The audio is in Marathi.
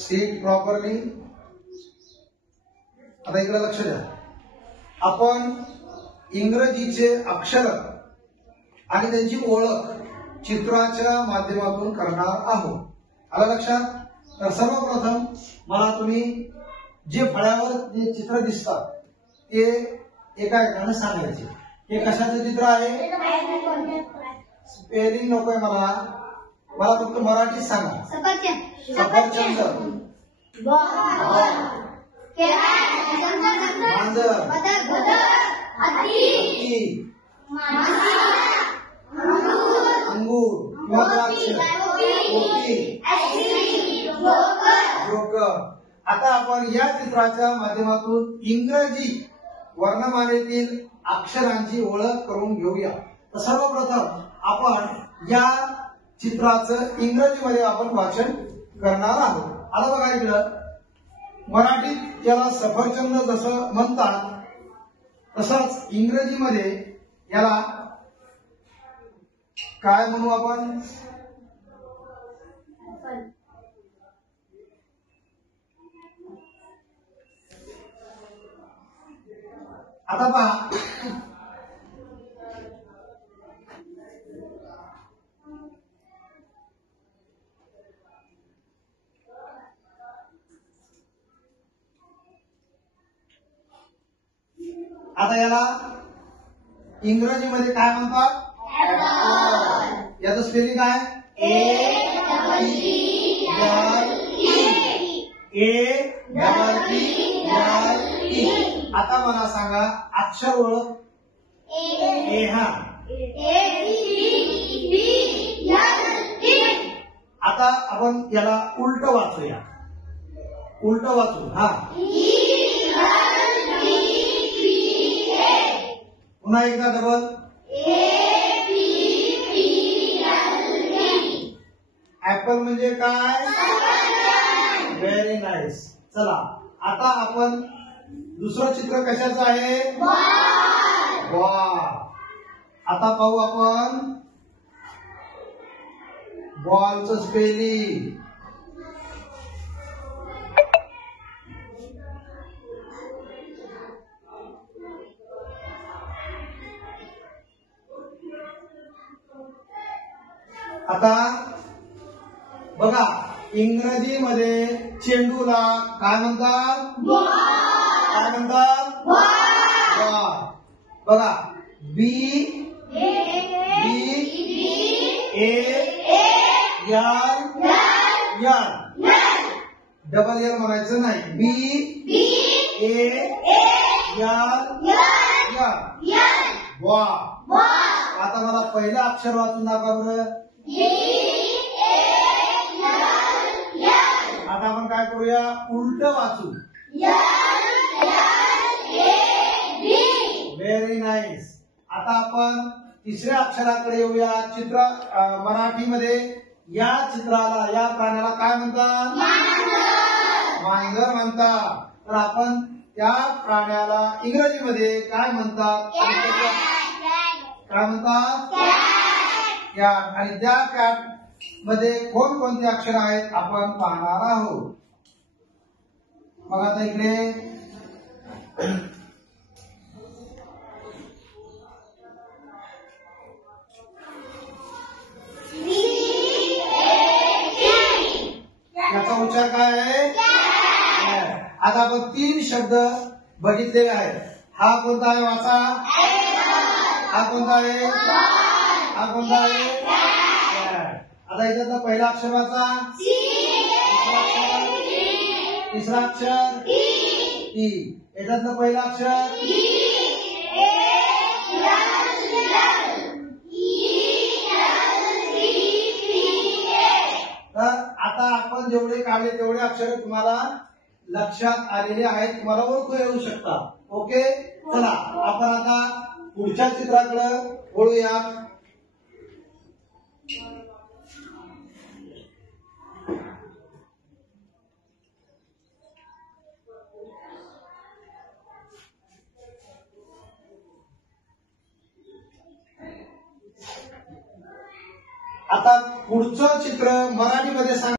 Speak properly. आता इकडे लक्ष द्या. आपण इंग्रजीचे अक्षर आणि त्यांची ओळख चित्राच्या माध्यमातून करणार आहोत. आलं लक्षात? तर सर्वप्रथम मला तुम्ही जे फळ्यावर जे चित्र दिसतात ते एका एकाने सांगायचे. हे कशाचं चित्र आहे? स्पेलिंग नकोय मला फक्त मराठी सांगा. सफरचंद, मांजर, अंगूर, जोकर. आता आपण या चित्राच्या माध्यमातून इंग्रजी वर्णमालेतील अक्षरांची ओळख करून घेऊया. तर सर्वप्रथम आपण या चित्राचं इंग्रजीमध्ये आपण वाचन करणार आहोत. आता बघा इकडं मराठीत याला सफरचंद जसं म्हणतात तसंच इंग्रजीमध्ये याला काय म्हणू आपण? आता पहा आता याला इंग्रजीमध्ये काय म्हणतात? याचं स्पेलिंग काय? आता मला सांगा अक्षर ओळख. हा. आता आपण याला उलट वाचूया. उलट वाचू. हा. पुन्हा एकदा डबल. ऍपल म्हणजे काय? Very nice. चला आता आपण दुसरं चित्र कशाचं आहे? बॉल. आता पाहू आपण बॉलचं स्पेलिंग. आता बघा इंग्रजीमध्ये चेंडूला काय म्हणतात? काय म्हणतात? बॉल. बघा बी डबल एल म्हणायचं नाही. बॉल. आता मला पहिलं अक्षर वाचून दाखवा बरं. आता आपण काय करूया? उलट वाचू. Very nice. आता आपण तिसऱ्या अक्षराकडे येऊया. चित्र मराठीमध्ये या चित्राला या प्राण्याला काय म्हणतात? मांजर म्हणतात. तर आपण त्या प्राण्याला इंग्रजीमध्ये काय म्हणतात? काय म्हणतात? कॅट. आणि त्या कॅट मध्ये कोणकोणती अक्षर आहेत आपण पाहणार आहोत. मग आता इकडे याचा उच्चार काय आहे? आता आपण 3 शब्द बघितलेले आहेत. हा कोणता आहे? वाचा. हा कोणता आहे? हा कोणता आहे? आता याच्यातला पहिला अक्षर वाचा. तिसरा अक्षर ई. याच्यातलं पहिला अक्षर तर आता आपण जेवढे काढले तेवढे अक्षर तुम्हाला लक्षात आलेले आहेत. तुम्हाला ओळखू येऊ शकतात. ओके. चला आपण आता पुढच्या चित्राकडे वळूया. आता पुढचं चित्र मराठीमध्ये सांग.